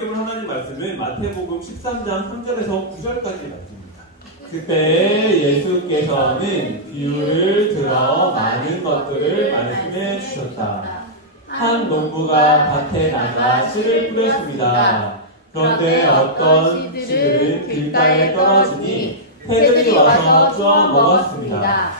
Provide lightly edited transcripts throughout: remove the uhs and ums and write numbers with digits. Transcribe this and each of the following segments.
함께 본 하나님 말씀은 마태복음 13장 3절에서 9절까지 말씀입니다. 그때 예수께서는 비유를 들어 많은 것들을 말씀해 주셨다. 한 농부가 밭에 나가 씨를 뿌렸습니다. 그런데 어떤 씨들은 길가에 떨어지니 새들이 와서 쪼아 먹었습니다.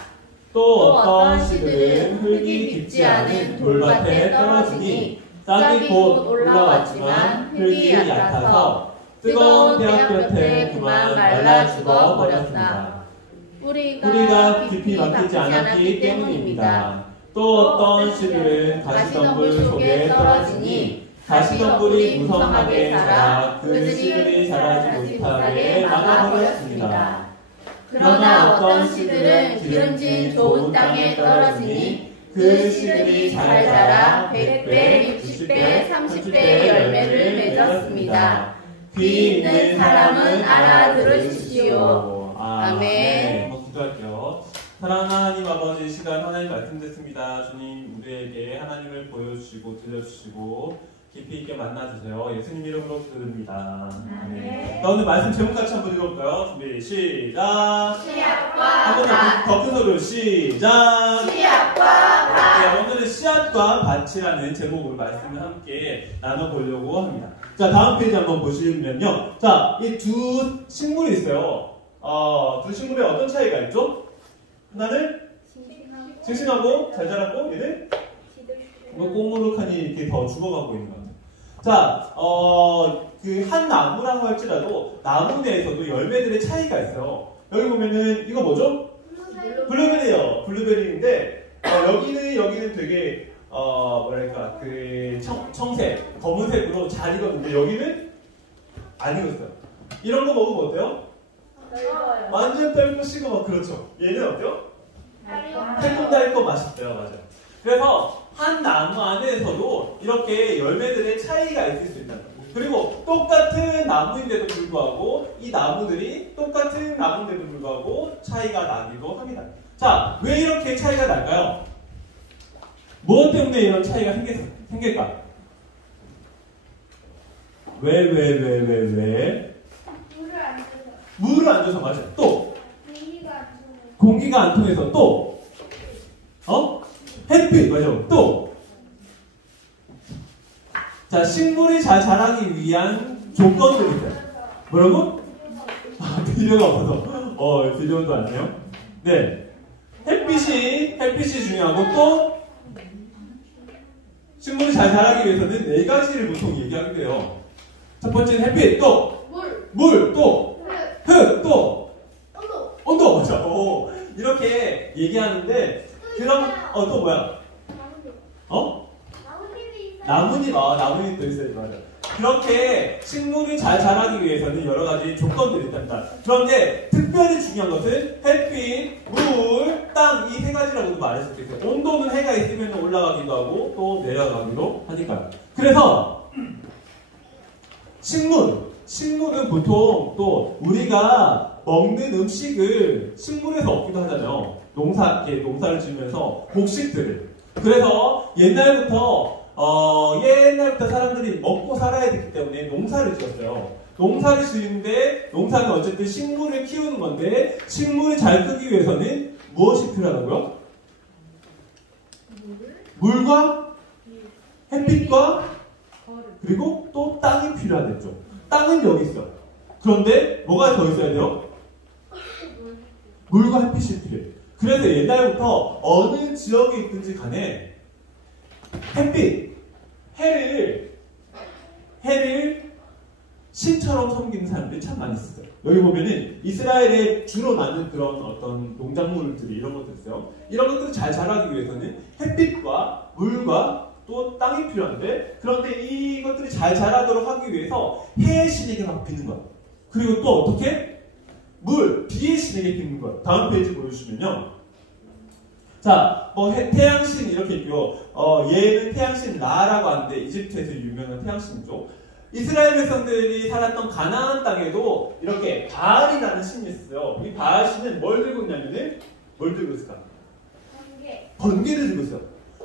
또 어떤 씨들은 흙이 깊지 않은 돌밭에 떨어지니 싹이 곧 올라왔지만 흙이 얕아서 뜨거운 태양볕에 그만 말라 죽어버렸습니다. 뿌리가 깊이 박히지 않았기 때문입니다. 또 어떤 씨들은 가시덤불 속에 떨어지니 가시덤불이 무성하게 자라 그 씨들이 자라지 못하게 막아버렸습니다. 그러나 어떤 씨들은 기름진 좋은 땅에 떨어지니 그 씨들이 잘 자라 100배, 60배, 30배의 열매를 맺었습니다. 귀 있는 사람은 알아들으십시오. 아멘. 기도할게요. 사랑하는 하나님 아버지, 이 시간 하나님 말씀 듣습니다. 주님, 우리에게 하나님을 보여주시고 들려주시고 깊이 있게 만나주세요. 예수님 이름으로 기도드립니다. 아멘. 오늘 말씀 제목 같이 한번 읽어볼까요? 준비 시작. 씨앗과 밭. 더 큰 소리로 시작. 씨앗과 밭. 네, 오늘은 씨앗과 밭이라는 제목으로 말씀을 함께 나눠보려고 합니다. 자, 다음 페이지 한번 보시면요. 자, 이 두 식물이 있어요. 두 식물에 어떤 차이가 있죠? 하나는 싱싱하고 잘 자랐고, 얘는 꼬무룩하니 이렇게 더 죽어가고 있는 것 같아요. 자, 그 한 나무라고 할지라도 나무 내에서도 열매들의 차이가 있어요. 여기 보면은 이거 뭐죠? 블루베리예요. 블루베리인데 여기는 되게 뭐랄까 그 청색, 검은색으로 잘 익었는데 여기는 안 익었어요. 이런 거 먹으면 어때요? 완전 떫고 시고 막 그렇죠. 얘는 어때요? 달콤달콤 맛있어요. 맞아요. 그래서 한 나무 안에서도 이렇게 열매들의 차이가 있을 수 있다는 거예요. 그리고 똑같은 나무인데도 불구하고 이 나무들이 똑같은 나무인데도 불구하고 차이가 나기도 합니다. 자, 왜 이렇게 차이가 날까요? 무엇 때문에 이런 차이가 생길까? 왜? 물을 안 줘서 맞아요. 또 공기가 안 통해서 또 햇빛 맞아요. 또 자, 식물이 잘 자라기 위한 조건들이 있어요. 뭐라고? 비료가 없어서 비료도 아니에요. 네, 햇빛이 중요하고 또 식물이 잘 자라기 위해서는 네 가지를 보통 얘기하게 돼요. 첫 번째는 햇빛, 또 물, 또 흙, 또 온도 맞아. 이렇게 얘기하는데 그럼 또 뭐야? 나뭇잎도 있어요. 맞아. 그렇게 식물이 잘 자라기 위해서는 여러 가지 조건들이 있답니다. 그런데 특별히 중요한 것은 햇빛, 물, 땅 이 세 가지라고도 말할 수 있겠어요. 온도는 해가 있으면 올라가기도 하고 또 내려가기도 하니까요. 그래서 식물은 보통 또 우리가 먹는 음식을 식물에서 얻기도 하잖아요. 농사를 지으면서 곡식들을. 그래서 옛날부터 사람들이 먹고 살아야 되기 때문에 농사를 지었어요. 농사를 지는데 농사는 어쨌든 식물을 키우는 건데 식물이 잘 크기 위해서는 무엇이 필요하다고요? 물과 햇빛과 그리고 또 땅이 필요하겠죠. 땅은 여기 있어요. 그런데 뭐가 더 있어야 돼요? 물과 햇빛이 필요해요. 그래서 옛날부터 어느 지역에 있든지 간에 해를 신처럼 섬기는 사람들이 참 많이 있어요. 여기 보면은 이스라엘에 주로 나는 그런 어떤 농작물들이 이런 것들 있어요. 이런 것들을 잘 자라기 위해서는 햇빛과 물과 또 땅이 필요한데, 그런데 이것들이 잘 자라도록 하기 위해서 해의 신에게 막 비는 거예요. 그리고 또 어떻게? 비의 신에게 비는 거예요. 다음 페이지 보여주시면요. 자, 태양신 이렇게 있고요. 얘는 태양신 라라고 하는데 이집트에서 유명한 태양신이죠. 이스라엘 백성들이 살았던 가나안 땅에도 이렇게 바알이라는 신이 있어요. 이 바알 신은 뭘 들고 있냐면은 뭘 들고 있을까? 번개를 들고 있어요.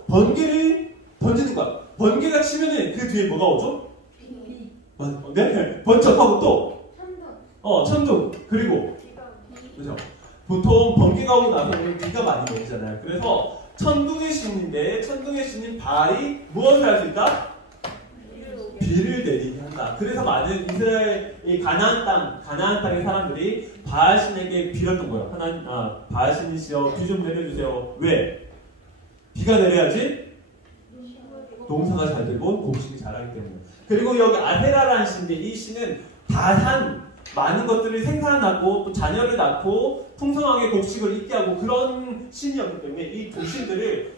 번개를 던지는 거야. 번개가 치면은 그 뒤에 뭐가 오죠? 네? 번쩍하고 또 천둥. 천둥. 그리고 그죠? 보통 번개가 오고 나서는 비가 많이 내리잖아요. 그래서 천둥의 신인데 천둥의 신인 바알이 무엇을 할 수 있다? 비를 내리게 한다. 그래서 많은 이스라엘 이 가나안 땅의 사람들이 바알 신에게 빌었던 거예요. 바알 신이시여 비 좀 내려주세요. 왜? 비가 내려야지 농사가 잘 되고 곡식이 자라기 때문에. 그리고 여기 아세라라는 신인데 이 신은 다산 많은 것들을 생산하고 또 자녀를 낳고 풍성하게 곡식을 있게 하고 그런 신이었기 때문에 이 두 신들을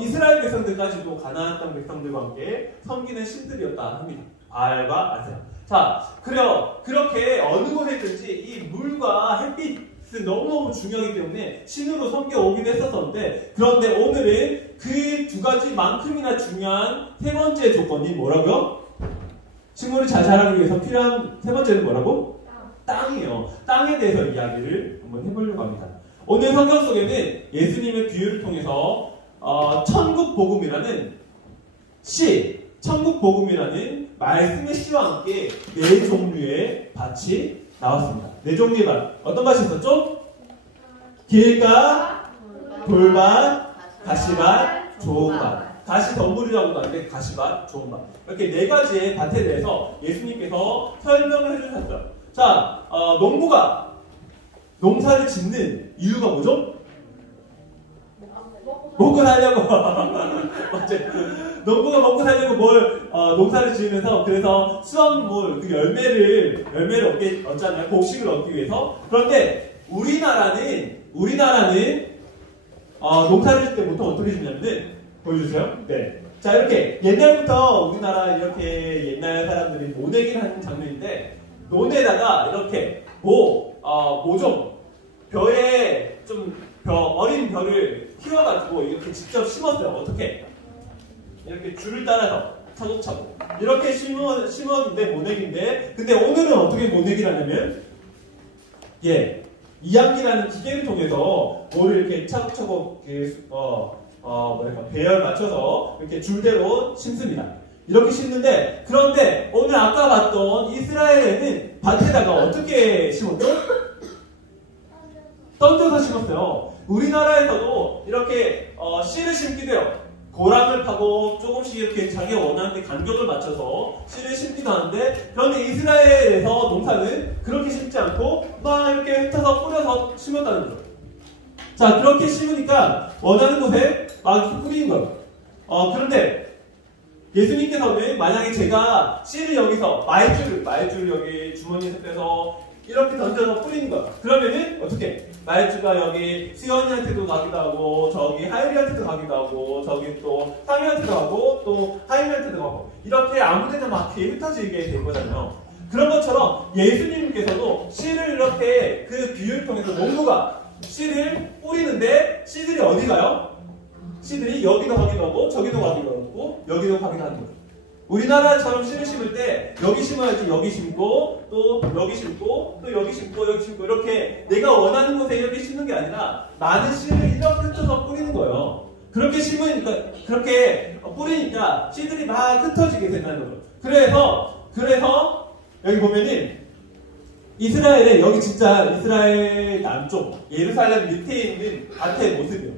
이스라엘 백성들까지도 가나안 땅 백성들과 함께 섬기는 신들이었다 합니다. 바알과 아세라. 자, 그래요. 그렇게 어느 곳에든지 이 물과 햇빛은 너무너무 중요하기 때문에 신으로 섬겨오긴 했었는데 그런데 오늘은 그 두 가지만큼이나 중요한 세 번째 조건이 뭐라고요? 식물을 잘 자라기 위해서 필요한 세 번째는 뭐라고? 땅이에요. 땅에 대해서 이야기를 한번 해보려고 합니다. 오늘 성경 속에는 예수님의 비유를 통해서 천국복음이라는 천국복음이라는 말씀의 씨와 함께 네 종류의 밭이 나왔습니다. 네 종류의 밭. 어떤 밭이 있었죠? 길가, 돌밭, 가시밭, 좋은 밭. 가시 덤불이라고도 하는데 가시밭, 좋은 밭. 이렇게 네 가지의 밭에 대해서 예수님께서 설명을 해주셨어요. 자, 농부가 농사를 짓는 이유가 뭐죠? 먹고 살려고. 농부가 먹고 살려고 농사를 지으면서 그래서 수확물, 그 열매를 얻잖아요. 곡식을 얻기 위해서. 그런데 우리나라는 농사를 짓을 때 보통 어떻게 짓냐면은 보여주세요. 네. 자, 이렇게 옛날부터 우리나라 이렇게 옛날 사람들이 모내기를 하는 장면인데 논에다가 이렇게 모종 벼에 어린 벼를 키워가지고 이렇게 직접 심었어요. 어떻게? 이렇게 줄을 따라서 차곡차곡 이렇게 심었는데 모내기인데 근데 오늘은 어떻게 모내기를 하냐면 이항기라는 기계를 통해서 모를 이렇게 차곡차곡 배열 맞춰서 이렇게 줄대로 심습니다. 이렇게 심는데 그런데 오늘 아까 봤던 이스라엘에는 밭에다가 어떻게 심었죠? 던져서 심었어요. 우리나라에서도 이렇게 씨를 심기도 해요. 고랑을 파고 조금씩 이렇게 자기가 원하는 데 간격을 맞춰서 씨를 심기도 하는데 그런데 이스라엘에서 농사는 그렇게 심지 않고 막 이렇게 흩어서 뿌려서 심었다는 거예요. 자, 그렇게 심으니까 원하는 곳에 막 이렇게 뿌리는 거예요. 그런데 예수님께서는 만약에 제가 씨를 여기서 말주를 여기 주머니에서 빼서 이렇게 던져서 뿌리는 거야. 그러면은 어떻게? 말주가 여기 수연이한테도 가기도 하고 저기 하율이한테도 가기도 하고 저기 또 상희한테도 가고 또 하율이한테도 가고 이렇게 아무데나 막 흩어지게 된 거잖아요. 그런 것처럼 예수님께서도 씨를 이렇게 그 비유를 통해서 농부가 씨를 뿌리는데 씨들이 어디 가요? 씨들이 여기도 가기도 하고 저기도 가기도 하고 여기도 가기도 하는 거죠. 우리나라처럼 씨를 심을 때 여기 심어야지 여기 심고 또 여기 심고 또 여기 심고 여기 심고 이렇게 내가 원하는 곳에 이렇게 심는 게 아니라 많은 씨를 이렇게 흩어서 뿌리는 거예요. 그렇게 심으니까 그렇게 뿌리니까 씨들이 막 흩어지게 된다는 거죠. 그래서 여기 보면은 이스라엘에 여기 진짜 이스라엘 남쪽 예루살렘 밑에 있는 밭의 모습이에요.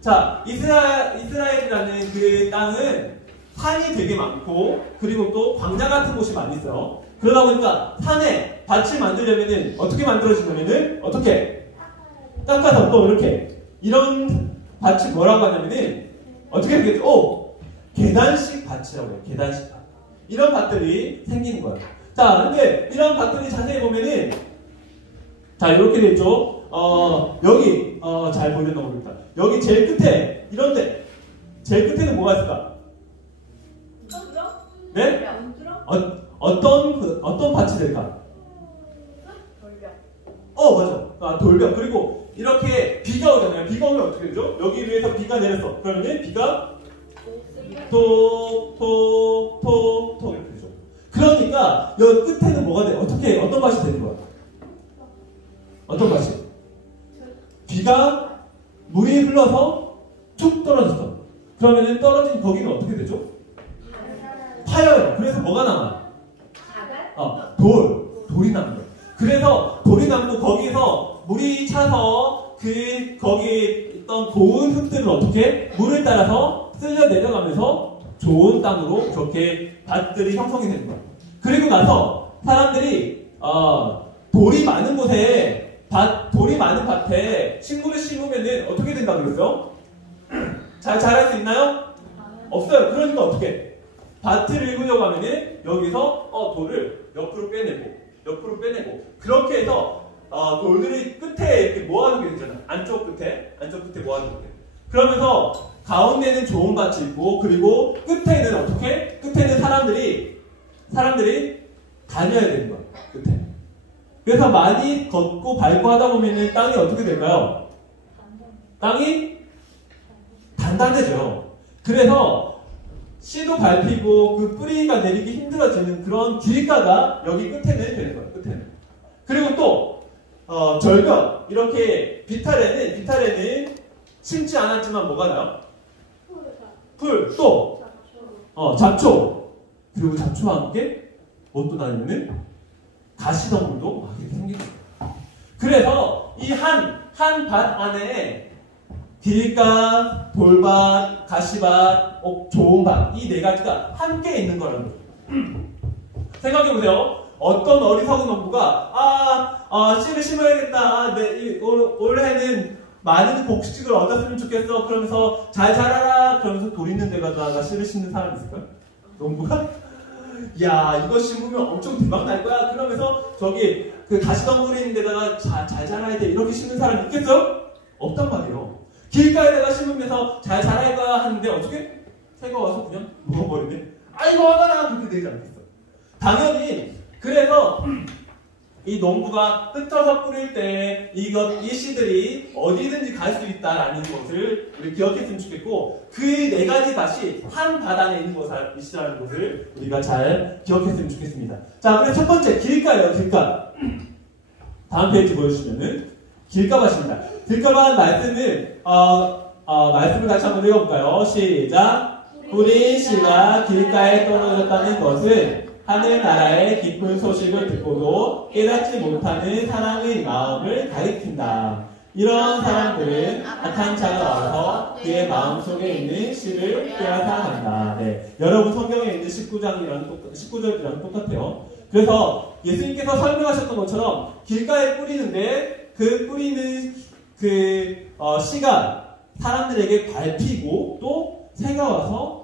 자, 이스라엘이라는 그 땅은 산이 되게 많고 그리고 또 광야 같은 곳이 많이 있어요. 그러다 보니까 산에 밭을 만들려면은 어떻게 만들어지냐면은 어떻게 깎아서 또 이렇게 이런 밭이 뭐라고 하냐면은 어떻게 되겠죠? 계단식 밭이라고 해요. 계단식 밭. 이런 밭들이 생기는 거예요. 자, 근데 이런 밭들이 자세히 보면은 자, 이렇게 돼 있죠. 여기 잘 보였나 모르겠다. 여기 제일 끝에 이런데 제일 끝에는 뭐가 있을까? 네? 어떤 밭이 될까? 돌벽. 맞아. 돌벽. 그리고 이렇게 비가 오잖아요. 비가 오면 어떻게 되죠? 여기 위에서 비가 내렸어. 그러면 비가 톡 이렇게 되죠. 그러니까 여기 끝에는 뭐가 돼? 어떤 밭이 되는 거야? 어떤 밭이? 비가 물이 흘러서 툭 떨어졌어. 그러면은 떨어진 거기는 어떻게 되죠? 파여요. 그래서 뭐가 나와? 돌이 남는 거예요. 그래서 돌이 남고 거기서 물이 차서 거기에 있던 좋은 흙들을 어떻게 물을 따라서 쓸려 내려가면서 좋은 땅으로 그렇게 밭들이 형성이 되는 거예요. 그리고 나서 사람들이 돌이 많은 곳에 돌이 많은 밭에 식물을 심으면은 어떻게 된다고 그랬어요? 잘 자랄 수 있나요? 없어요. 그러니까 어떻게? 밭을 읽으려고 하면은 여기서 돌을 옆으로 빼내고 그렇게 해서 돌들이 끝에 이렇게 모아두게 되잖아. 안쪽 끝에 모아두게 돼. 그러면서 가운데는 좋은 밭이 있고 그리고 끝에는 어떻게? 끝에는 사람들이 다녀야 되는 거야. 끝에. 그래서 많이 걷고 밟고 하다 보면은 땅이 어떻게 될까요? 땅이 단단해져요. 그래서 씨도 밟히고 그 뿌리가 내리기 힘들어지는 그런 길가가 여기 끝에는 되는 거예요. 끝에는. 그리고 또 절벽 이렇게 비탈에는 심지 않았지만 뭐가 나요? 풀, 또 잡초. 그리고 잡초와 함께 뭣도 나냐면 가시덩굴도 막 이렇게 생기는 거예요. 그래서 이 한 밭 안에 길가, 돌밭, 가시밭, 좋은 밭, 이 네 가지가 함께 있는 거라는 거예요. 생각해보세요. 어떤 어리석은 농부가 씨를 심어야겠다. 올해는 많은 곡식을 얻었으면 좋겠어. 그러면서 잘 자라라. 그러면서 돌 있는 데다가 씨를 심는 사람 있을까요? 농부가? 야, 이거 심으면 엄청 대박 날 거야. 그러면서 저기 그 가시덩굴이 있는 데다가 잘 자라야 돼. 이렇게 심는 사람 있겠어요? 없단 말이에요. 길가에다가 심으면서 잘 자랄 거야 하는데 어떻게? 새가 와서 그냥 먹어버리네. 아이고 하나 그렇게 되지 않겠어. 당연히 그래서 이 농부가 흩어서 뿌릴 때 이 씨들이 어디든지 갈 수 있다라는 것을 우리 기억했으면 좋겠고 그 네 가지 밭이 한 밭 안에 있는 것이라는 것을 우리가 잘 기억했으면 좋겠습니다. 자, 그럼 첫 번째 길가예요. 길가. 다음 페이지 보여주시면은 길가밭입니다. 길가밭 말씀을 말씀을 같이 한번 읽어볼까요? 시작. 뿌린 씨가 길가에 떨어졌다는 것은 하늘나라의 기쁜 소식을 듣고도 깨닫지 못하는 사람의 마음을 가리킨다. 이런 사람들은 악한 자가 와서 그의 마음속에 있는 씨를 빼앗아 간다. 네. 여러분 성경에 있는 19절이랑 똑같아요. 그래서 예수님께서 설명하셨던 것처럼 길가에 뿌리는데 그 뿌리는 씨가 사람들에게 밟히고 또 새가 와서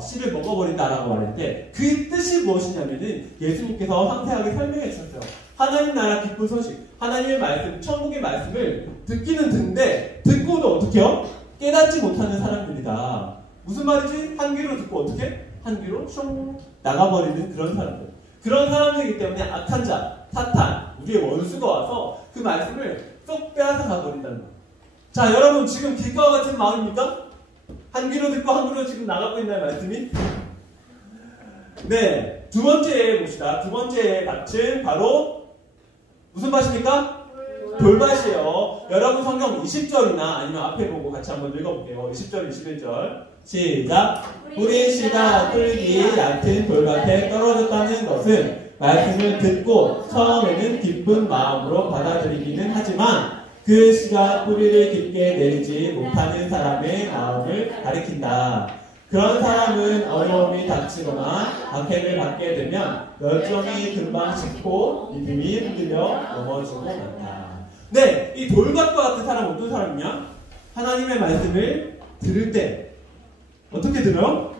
씨를 먹어버린다라고 말했는데 그 뜻이 무엇이냐면은 예수님께서 상세하게 설명해 주셨어요. 하나님 나라 기쁜 소식, 하나님의 말씀, 천국의 말씀을 듣기는 듣는데 듣고도 어떻게 해요? 깨닫지 못하는 사람들이다. 무슨 말이지? 한 귀로 듣고 어떻게? 한 귀로 숑 나가버리는 그런 사람들. 그런 사람들이기 때문에 악한 자, 사탄, 우리의 원수가 와서 그 말씀을 쏙 빼앗아 가버린다는 거예요. 자, 여러분 지금 길가와 같은 마음입니까? 한 귀로 듣고 한 귀로 지금 나가고 있나요, 말씀이? 네, 두 번째 봅시다. 두 번째 밭은 바로 무슨 밭입니까? 돌밭이에요. 여러분 성경 20절이나 아니면 앞에 보고 같이 한번 읽어볼게요. 20절, 21절. 시작. 뿌린 씨가 뿔기 얕은 돌밭에 떨어졌다는 것은 말씀을 듣고 처음에는 기쁜 마음으로 받아들이기는 하지만 그 씨가 뿌리를 깊게 내리지 못하는 사람의 마음을 가리킨다. 그런 사람은 어려움이 닥치거나 박해를 받게 되면 열정이 금방 식고 믿음이 흔들려 넘어지고 만다. 네, 이 돌밭과 같은 사람은 어떤 사람이냐? 하나님의 말씀을 들을 때 어떻게 들어요?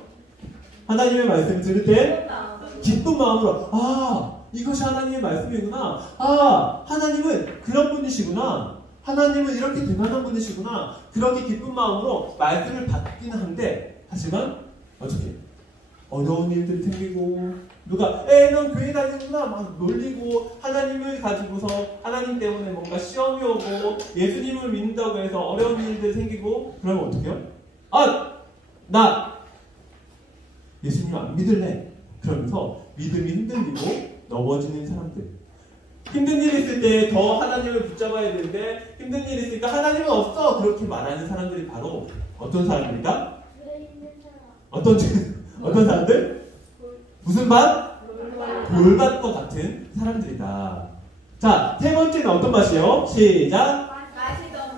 하나님의 말씀을 들을 때 기쁜 마음으로 이것이 하나님의 말씀이구나. 하나님은 그런 분이시구나. 하나님은 이렇게 대단한 분이시구나. 그렇게 기쁜 마음으로 말씀을 받기는 한데 하지만 어떻게? 어려운 일들이 생기고 누가 넌 교회 다니는구나 막 놀리고 하나님을 가지고서 하나님 때문에 뭔가 시험이 오고 예수님을 믿는다고 해서 어려운 일들이 생기고 그러면 어떻게 해요? 나 예수님 안 믿을래. 그러면서 믿음이 흔들리고 넘어지는 사람들. 힘든 일이 있을 때 더 하나님을 붙잡아야 되는데 힘든 일이 있으니까 하나님은 없어. 그렇게 말하는 사람들이 바로 어떤 사람들일까? 어떤 사람들? 무슨 밭? 돌밭과 같은 사람들이다. 자, 세 번째는 어떤 밭이에요? 시작.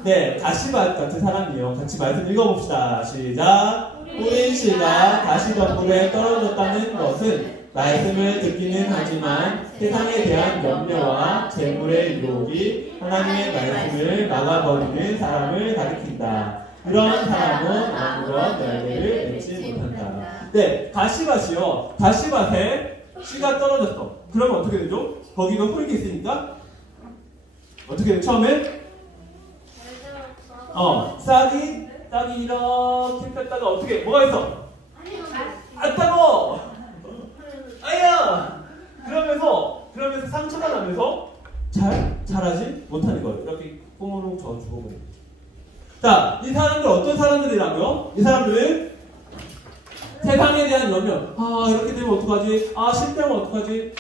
네, 가시밭 같은 사람이에요. 같이 말씀 읽어봅시다. 시작. 뿌린 씨가 가시덤불에 떨어졌다는 것은 말씀을 듣기는 하지만 세상에 대한 염려와 재물의 유혹이 하나님의 말씀을 막아버리는 사람을 가리킨다. 이런 사람은 아무런 열매를 맺지 못한다. 네, 가시밭이요. 가시밭에 씨가 떨어졌어. 그러면 어떻게 되죠? 거기가 흙이 있으니까 어떻게 돼요? 처음에 싹이 이렇게 폈다가 어떻게 뭐가 있어? 아 따가워! 아야! 그러면서 상처가 나면서 잘 자라지 못하는 거예요. 이렇게 꽁으로 저 죽어버려요. 자, 이 사람들 어떤 사람들이라고요? 이 사람들은 세상에 대한 염려. 이렇게 되면 어떡하지? 실패하면 어떡하지?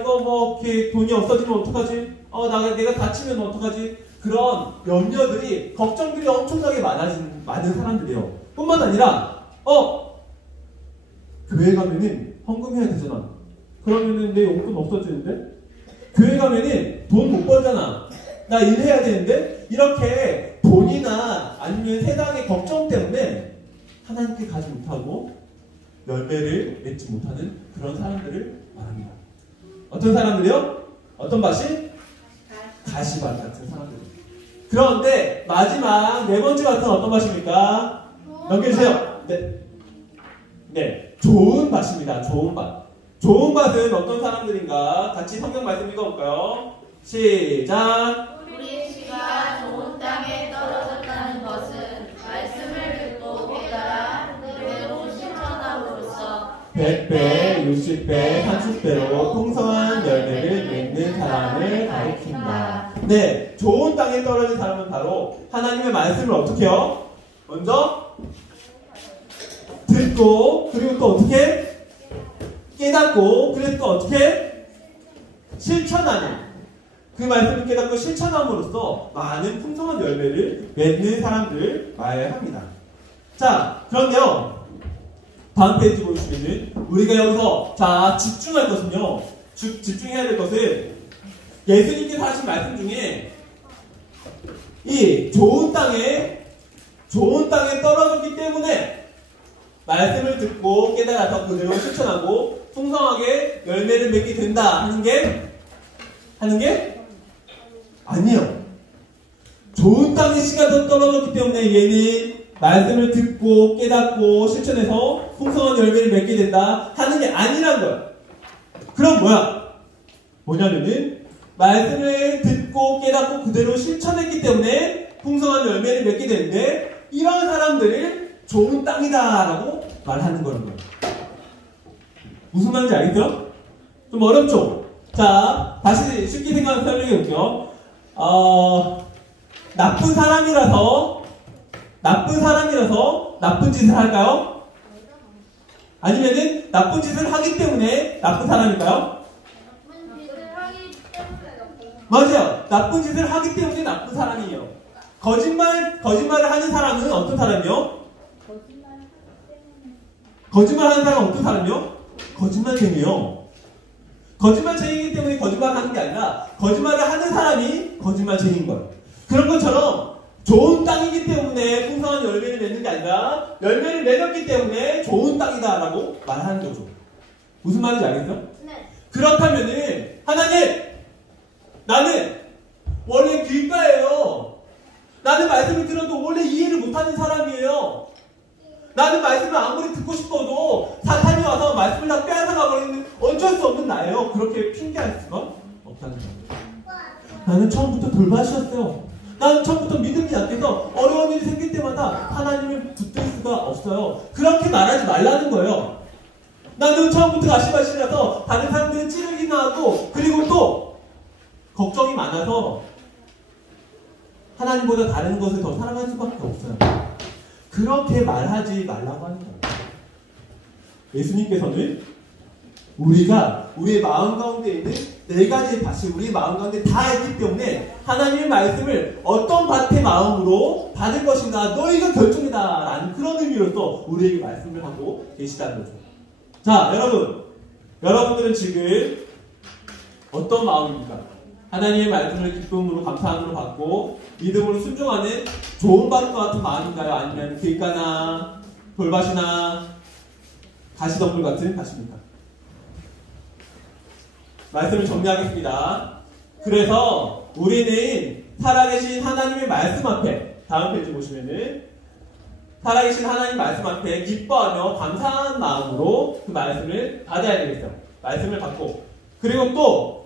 이거 뭐 이렇게 돈이 없어지면 어떡하지? 내가 다치면 어떡하지? 그런 염려들이, 걱정들이 엄청나게 많은 사람들이에요. 뿐만 아니라 교회 가면은 헌금해야 되잖아. 그러면은 내 용돈 없어지는데? 교회 가면은 돈 못 벌잖아. 나 일해야 되는데? 이렇게 돈이나 아니면 세상의 걱정 때문에 하나님께 가지 못하고 열매를 맺지 못하는 그런 사람들을 말합니다. 어떤 사람들이요? 어떤 밭이? 가시밭 같은 사람들. 그런데 마지막 네 번째 밭은 어떤 밭입니까? 넘겨주세요. 네, 좋은 밭입니다. 좋은 밭. 좋은 밭은 어떤 사람들인가? 같이 성경 말씀 읽어볼까요? 시작. 우리 씨가 좋은 땅에 떨어졌다는 것은 말씀을 듣고 깨달아 그대로 실천함으로써 100배, 60배, 30배로 풍성한 열매를 맺는 사람을 가리킨다. 네, 좋은 땅에 떨어진 사람은 바로 하나님의 말씀을 어떻게 해요? 먼저 듣고, 그리고 또 어떻게? 깨닫고, 그리고 또 어떻게? 실천하는. 그 말씀을 깨닫고 실천함으로써 많은 풍성한 열매를 맺는 사람들을 말합니다. 자, 그런데요, 다음 페이지 보시면은 우리가 여기서 집중할 것은요, 집중해야 될 것은 예수님께서 하신 말씀 중에 이 좋은 땅에 떨어졌기 때문에 말씀을 듣고 깨달아서 그대로 실천하고 풍성하게 열매를 맺게 된다 하는 게 아니에요. 좋은 땅에 씨가 떨어졌기 때문에 얘는 말씀을 듣고 깨닫고 실천해서 풍성한 열매를 맺게 된다 하는 게 아니란 거예요. 그럼 뭐냐면은 말씀을 듣고 깨닫고 그대로 실천했기 때문에 풍성한 열매를 맺게 되는데 이런 사람들을 좋은 땅이다라고 말하는 거는 거예요. 무슨 말인지 알겠죠? 좀 어렵죠? 자, 다시 쉽게 설명해 볼게요. 나쁜 사람이라서 나쁜 짓을 할까요? 아니면은 나쁜 짓을 하기 때문에 나쁜 사람일까요? 맞아요. 나쁜 짓을 하기 때문에 나쁜 사람이에요. 거짓말을 하는 사람은 어떤 사람이요? 거짓말하는 사람은 어떤 사람이요? 거짓말쟁이요. 거짓말쟁이기 때문에 거짓말하는 게 아니라 거짓말을 하는 사람이 거짓말쟁이인 거예요. 그런 것처럼 좋은 땅이기 때문에 풍성한 열매를 맺는 게 아니라 열매를 맺었기 때문에 좋은 땅이다라고 말하는 거죠. 무슨 말인지 알겠죠? 네. 그렇다면은 하나님, 나는 원래 길가예요. 나는 말씀을 들어도 원래 이해를 못하는 사람이에요. 나는 말씀을 아무리 듣고 싶어도 사탄이 와서 말씀을 다 빼앗아가버리는 어쩔 수 없는 나예요. 그렇게 핑계할 수가 없다는 거예요. 나는 처음부터 돌밭이었어요. 나는 처음부터 믿음이 약해서 어려운 일이 생길 때마다 하나님을 붙들 수가 없어요. 그렇게 말하지 말라는 거예요. 나는 처음부터 가시밭이라서 다른 사람들은 찌르기나 하고 그리고 또 걱정이 많아서 하나님보다 다른 것을 더 사랑할 수밖에 없어요. 그렇게 말하지 말라고 하는 거예요. 예수님께서는 우리가 우리의 마음 가운데 있는 네 가지의 밭이 우리의 마음 가운데 다 있기 때문에 하나님의 말씀을 어떤 밭의 마음으로 받을 것인가 너희가 결정이다 라는 그런 의미로서 우리에게 말씀을 하고 계시다는 거죠. 자, 여러분들은 지금 어떤 마음입니까? 하나님의 말씀을 기쁨으로 감사함으로 받고 믿음으로 순종하는 좋은 밭과 같은 마음인가요? 아니면 길가나 돌밭이나 가시덤불 같은 밭입니까? 말씀을 정리하겠습니다. 그래서 우리는 살아계신 하나님의 말씀 앞에, 다음 페이지 보시면은 살아계신 하나님 말씀 앞에 기뻐하며 감사한 마음으로 그 말씀을 받아야 되겠어요. 말씀을 받고, 그리고 또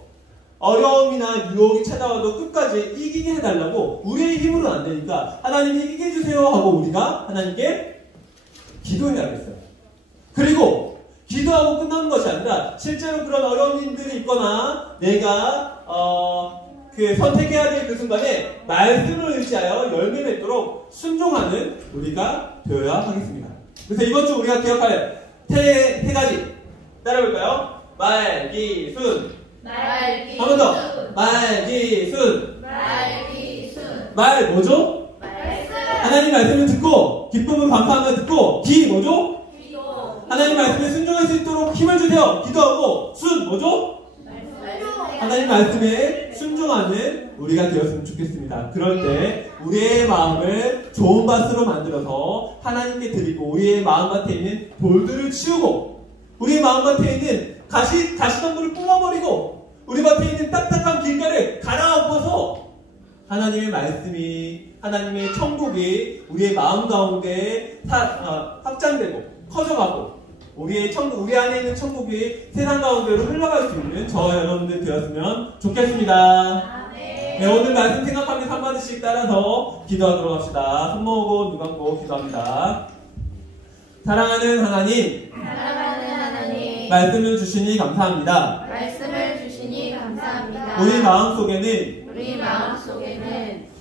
어려움이나 유혹이 찾아와도 끝까지 이기게 해달라고, 우리의 힘으로는 안 되니까 하나님 이기게 해주세요 하고 우리가 하나님께 기도해야겠어요. 그리고 기도하고 끝나는 것이 아니라 실제로 그런 어려운 일들이 있거나 내가 선택해야 될 그 순간에 말씀을 의지하여 열매 맺도록 순종하는 우리가 되어야 하겠습니다. 그래서 이번 주 우리가 기억할 세 가지 따라볼까요? 말기순. 한 번 더. 말기순. 말 뭐죠? 말씀. 하나님 말씀을 듣고 기쁨으로 감사하며 듣고, 기 뭐죠? 하나님 말씀에 순종할 수 있도록 힘을 주세요. 기도하고, 순 뭐죠? 하나님 말씀에 순종하는 우리가 되었으면 좋겠습니다. 그럴 때 우리의 마음을 좋은 밭으로 만들어서 하나님께 드리고, 우리의 마음밭에 있는 돌들을 치우고, 우리의 마음밭에 있는 가시덤불을 뽑아버리고, 우리 밭에 있는 딱딱한 길가를 갈아엎어서 하나님의 말씀이, 하나님의 천국이 우리의 마음 가운데 확장되고 커져가고, 우리 안에 있는 천국이 세상 가운데로 흘러갈 수 있는 저와 여러분들 되었으면 좋겠습니다. 네, 오늘 말씀 생각하면서 한마디씩 따라서 기도하도록 합시다. 손 모으고 눈 감고 기도합니다. 사랑하는 하나님, 말씀을 주시니 감사합니다. 우리 마음속에는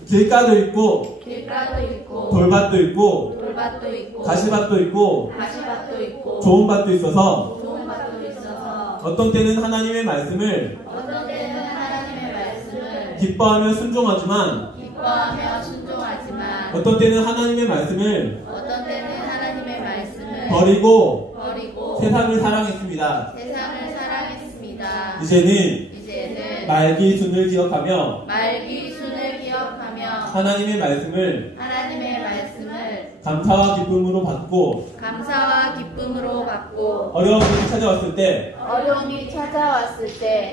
길가도 있고 돌밭도 있고 가시밭도 있고 좋은 밭도 있어서 어떤 때는 하나님의 말씀을 기뻐하며 순종하지만 어떤 때는 하나님의 말씀을 버리고 세상을 사랑했습니다. 이제는 말기순을 기억하며 하나님의 말씀을 감사와 기쁨으로 받고 어려움이 찾아왔을 때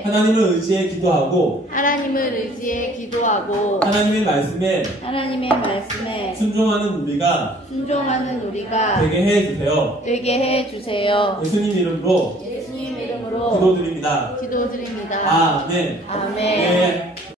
하나님을 의지해 기도하고 하나님의 말씀에 순종하는 우리가 되게 해주세요. 예수님 이름으로 기도드립니다. 아멘. 아멘. 네.